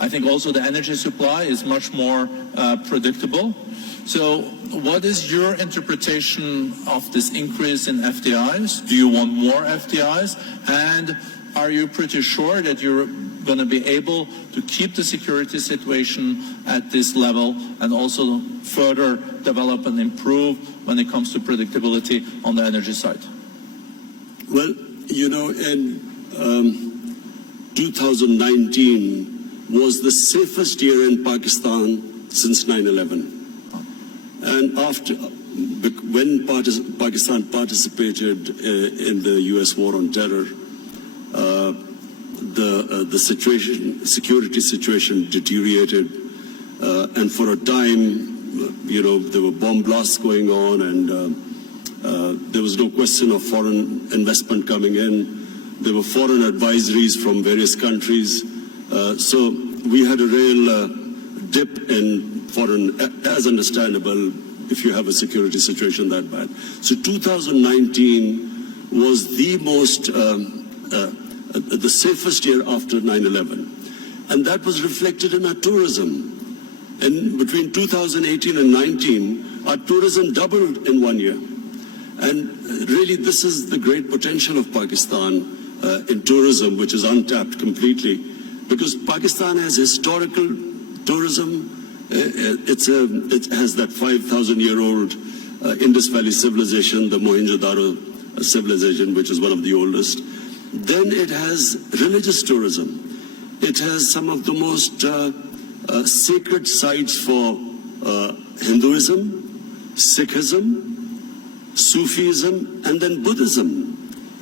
I think also the energy supply is much more predictable. So what is your interpretation of this increase in FDIs? Do you want more FDIs? And are you pretty sure that you're going to be able to keep the security situation at this level and also further develop and improve when it comes to predictability on the energy side? Well, you know, in 2019 was the safest year in Pakistan since 9/11. And when Pakistan participated in the U.S. war on terror, the security situation deteriorated, and for a time, you know, there were bomb blasts going on, and there was no question of foreign investment coming in. There were foreign advisories from various countries, so we had a real dip in foreign, as understandable if you have a security situation that bad. So 2019 was the most, the safest year after 9/11. And that was reflected in our tourism. And between 2018 and 19, our tourism doubled in 1 year. And really, this is the great potential of Pakistan in tourism, which is untapped completely. Because Pakistan has historical tourism. It has that 5,000-year-old Indus Valley civilization, the Mohenjo-daro civilization, which is one of the oldest. Then it has religious tourism. It has some of the most sacred sites for Hinduism, Sikhism, Sufism, and then Buddhism.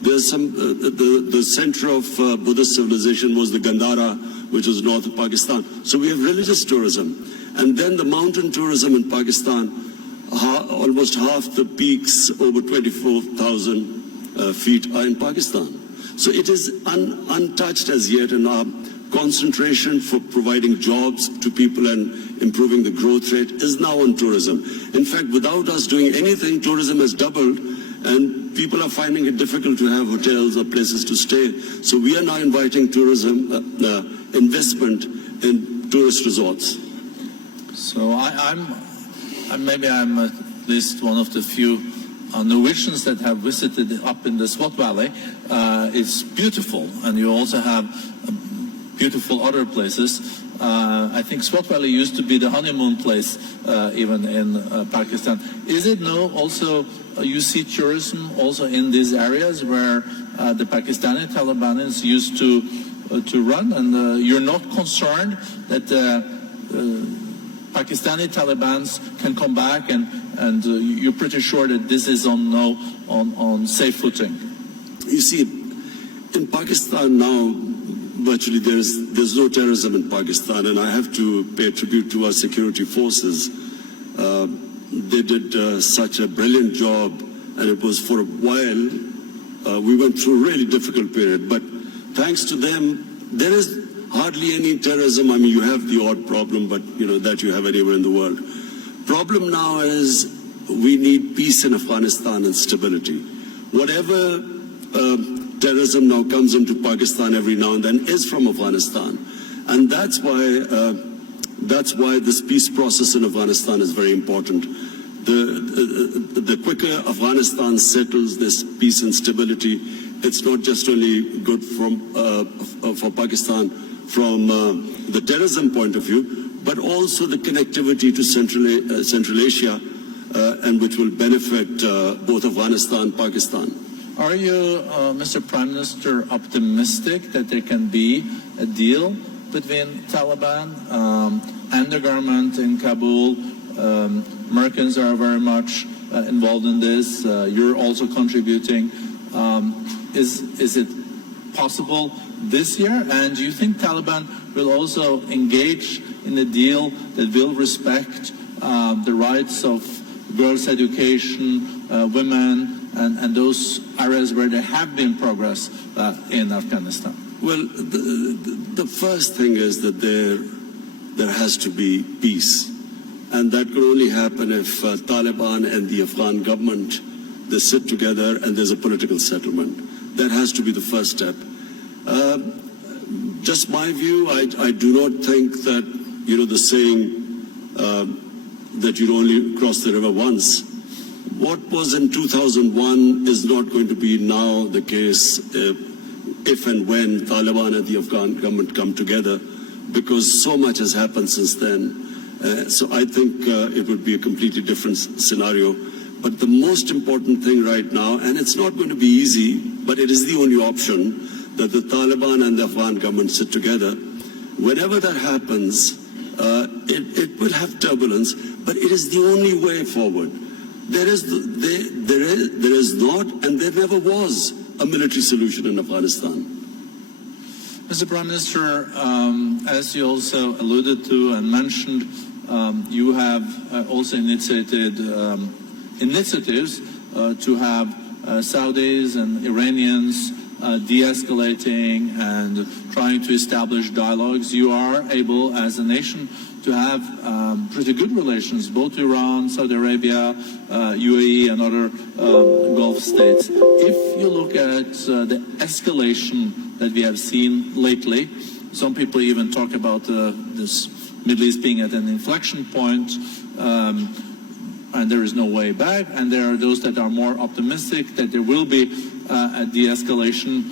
There's some, the center of Buddhist civilization was the Gandhara, which was north of Pakistan. So we have religious tourism. And then the mountain tourism in Pakistan, almost half the peaks, over 24,000 feet, are in Pakistan. So it is untouched as yet, and our concentration for providing jobs to people and improving the growth rate is now on tourism. In fact, without us doing anything, tourism has doubled, and people are finding it difficult to have hotels or places to stay. So we are now inviting tourism investment in tourist resorts. So maybe I'm at least one of the few Norwegians that have visited up in the Swat Valley. It's beautiful, and you also have beautiful other places. I think Swat Valley used to be the honeymoon place, even in Pakistan. Is it now also you see tourism also in these areas where the Pakistani Taliban used to run, and you're not concerned that Pakistani Talibans can come back, and you're pretty sure that this is on safe footing? You see, in Pakistan now, virtually there's no terrorism in Pakistan, and I have to pay tribute to our security forces. They did such a brilliant job, and it was for a while, we went through a really difficult period, but thanks to them, there is hardly any terrorism. I mean, you have the odd problem, but you know that you have anywhere in the world. Problem now is we need peace in Afghanistan and stability. Whatever terrorism now comes into Pakistan every now and then is from Afghanistan, and that's why this peace process in Afghanistan is very important. The quicker Afghanistan settles this peace and stability, it's not just only good for Pakistan from the terrorism point of view, but also the connectivity to Central Asia, and which will benefit both Afghanistan and Pakistan. Are you, Mr. Prime Minister, optimistic that there can be a deal between Taliban and the government in Kabul? Americans are very much involved in this. You're also contributing. Is it possible this year? And do you think Taliban will also engage in a deal that will respect the rights of girls' education, women, and those areas where there have been progress in Afghanistan? Well, the first thing is that there has to be peace. And that could only happen if Taliban and the Afghan government, they sit together and there's a political settlement. That has to be the first step. just my view, I do not think that, the saying that you only cross the river once. What was in 2001 is not going to be now the case if and when Taliban and the Afghan government come together, because so much has happened since then. So I think it would be a completely different scenario. But the most important thing right now, and it's not going to be easy, but it is the only option, that the Taliban and the Afghan government sit together. Whenever that happens, it will have turbulence, but it is the only way forward. There is not, and there never was, a military solution in Afghanistan. Mr. Prime Minister, as you also alluded to and mentioned, you have also initiated initiatives to have Saudis and Iranians de-escalating and trying to establish dialogues. You are able, as a nation, to have pretty good relations, both Iran, Saudi Arabia, UAE and other Gulf states. If you look at the escalation that we have seen lately, some people even talk about this Middle East being at an inflection point, and there is no way back, and there are those that are more optimistic that there will be a de-escalation.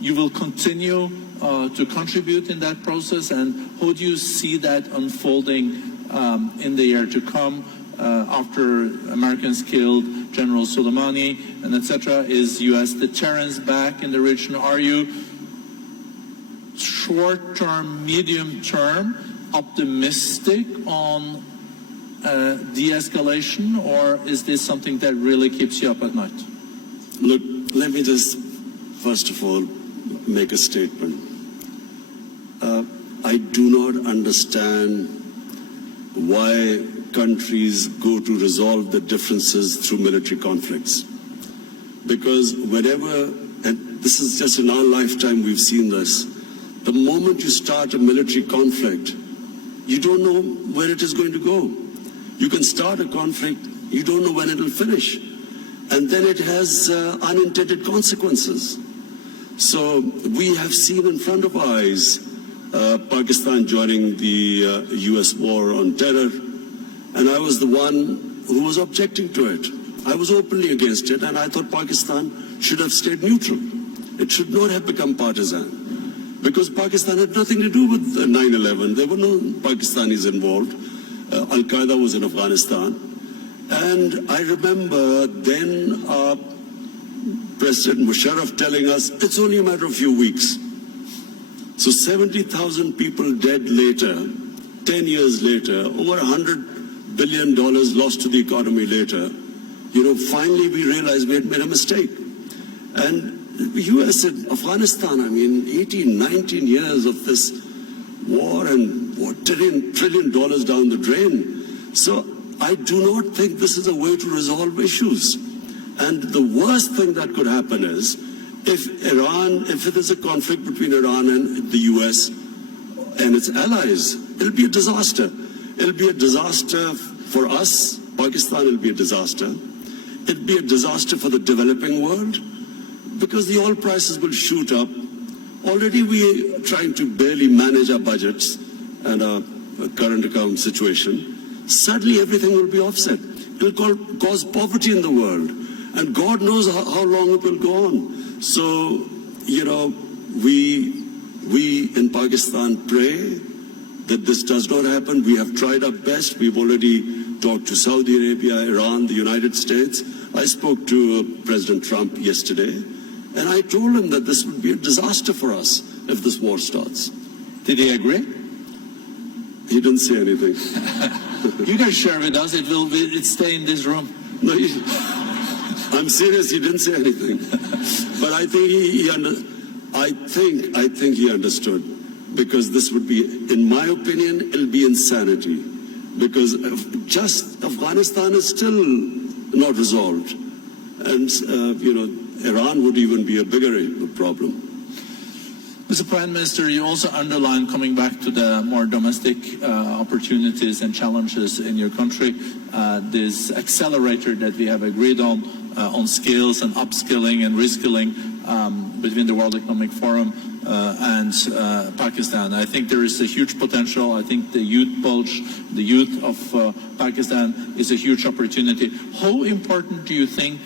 You will continue to contribute in that process, and how do you see that unfolding in the year to come after Americans killed General Soleimani and etc.? Is U.S. deterrence back in the region? Are you short-term, medium-term optimistic on de-escalation, or is this something that really keeps you up at night? Look, let me just first of all make a statement. I do not understand why countries go to resolve the differences through military conflicts. Because whenever, and this is just in our lifetime we've seen this, the moment you start a military conflict, you don't know where it is going to go. You can start a conflict, you don't know when it will finish. And then it has unintended consequences. So we have seen in front of our eyes Pakistan joining the US war on terror, and I was the one who was objecting to it. I was openly against it, and I thought Pakistan should have stayed neutral. It should not have become partisan, because Pakistan had nothing to do with 9/11. There were no Pakistanis involved. Al-Qaeda was in Afghanistan. And I remember then President Musharraf telling us, it's only a matter of a few weeks. So 70,000 people dead later, 10 years later, over $100 billion lost to the economy later, finally we realized we had made a mistake. And the US and Afghanistan, 18, 19 years of this war, and what, trillion dollars down the drain. So I do not think this is a way to resolve issues. And the worst thing that could happen is if it is a conflict between Iran and the US and its allies, it'll be a disaster. It'll be a disaster for us, Pakistan, it'll be a disaster. It'll be a disaster for the developing world, because the oil prices will shoot up. Already we are trying to barely manage our budgets and our current account situation. Suddenly everything will be offset. It will cause poverty in the world. And God knows how long it will go on. So, we in Pakistan pray that this does not happen. We have tried our best. We've already talked to Saudi Arabia, Iran, the United States. I spoke to President Trump yesterday, and I told him that this would be a disaster for us if this war starts. Did he agree? He didn't say anything. You can share with us. It stay in this room. No, I'm serious. He didn't say anything. But I think he understood, because this would be, in my opinion, it'll be insanity. Because just Afghanistan is still not resolved, and Iran would even be a bigger problem. Mr. Prime Minister, you also underlined, coming back to the more domestic opportunities and challenges in your country, this accelerator that we have agreed on skills and upskilling and reskilling between the World Economic Forum and Pakistan. I think there is a huge potential. I think the youth bulge, the youth of Pakistan is a huge opportunity. How important do you think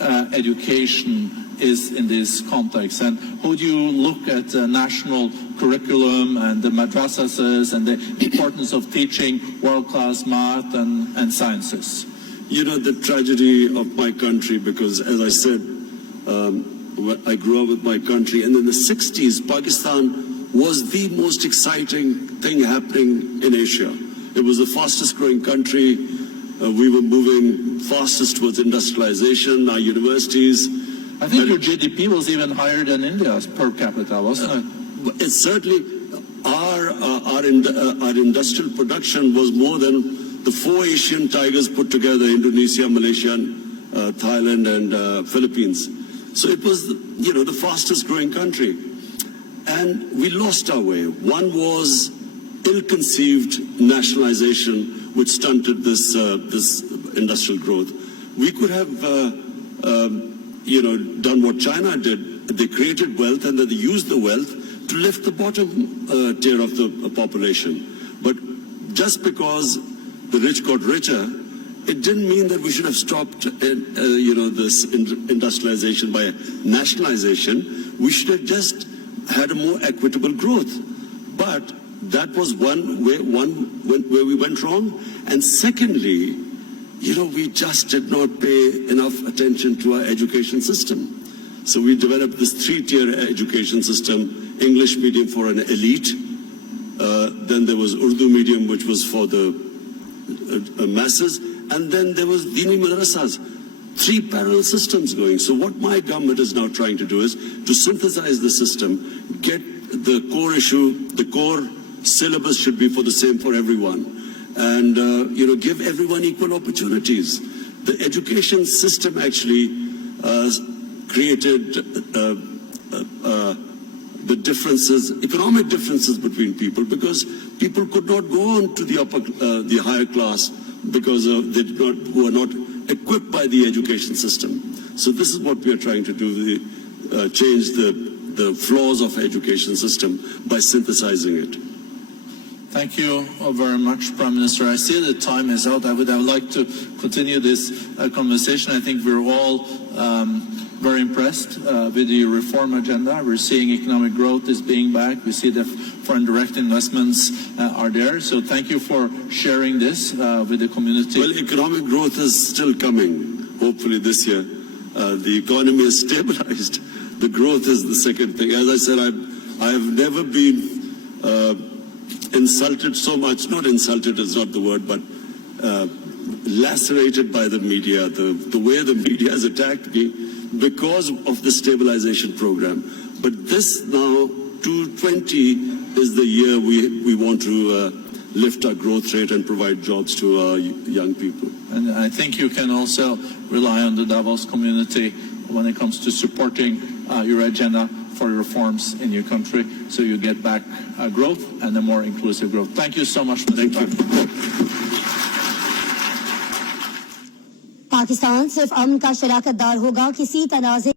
education is in this context, and how do you look at the national curriculum and the madrasas and the importance of teaching world-class math and sciences? You know, the tragedy of my country, because as I said, I grew up with my country, and in the 60s, Pakistan was the most exciting thing happening in Asia. It was the fastest growing country. We were moving fastest towards industrialization, our universities. I think your GDP was even higher than India's per capita, wasn't it? It's certainly, our industrial production was more than the 4 Asian tigers put together, Indonesia, Malaysia, Thailand, and Philippines. So it was, you know, the fastest growing country. And we lost our way. One was ill-conceived nationalization, which stunted this industrial growth. We could have, done what China did. They created wealth, and then they used the wealth to lift the bottom tier of the population. But just because the rich got richer, it didn't mean that we should have stopped, this industrialization by nationalization. We should have just had a more equitable growth. But that was one where we went wrong. And secondly, we just did not pay enough attention to our education system. So we developed this 3-tier education system: English medium for an elite, then there was Urdu medium, which was for the masses, and then there was Dini madrasas. 3 parallel systems going. So what my government is now trying to do is to synthesize the system, get the core issue, the core syllabus should be for the same for everyone, and give everyone equal opportunities. The education system actually created the differences, economic differences between people, because people could not go on to the higher class because they were not equipped by the education system. So this is what we are trying to do: change the flaws of education system by synthesizing it. Thank you very much, Prime Minister. I see the time is out. I would have liked to continue this conversation. I think we're all very impressed with the reform agenda. We're seeing economic growth is being back. We see the foreign direct investments are there. So thank you for sharing this with the community. Well, economic growth is still coming, hopefully this year. The economy is stabilized. The growth is the second thing. As I said, I have never been insulted so much. Not insulted is not the word, but lacerated by the media. The way the media has attacked me because of the stabilization program. But this now, 2020, is the year we want to lift our growth rate and provide jobs to our young people. And I think you can also rely on the Davos community when it comes to supporting your agenda for reforms in your country, so you get back growth and a more inclusive growth. Thank you so much, Mr. Prime. Pakistan सिर्फ अमन का शराकतदार होगा, किसी तनाज़े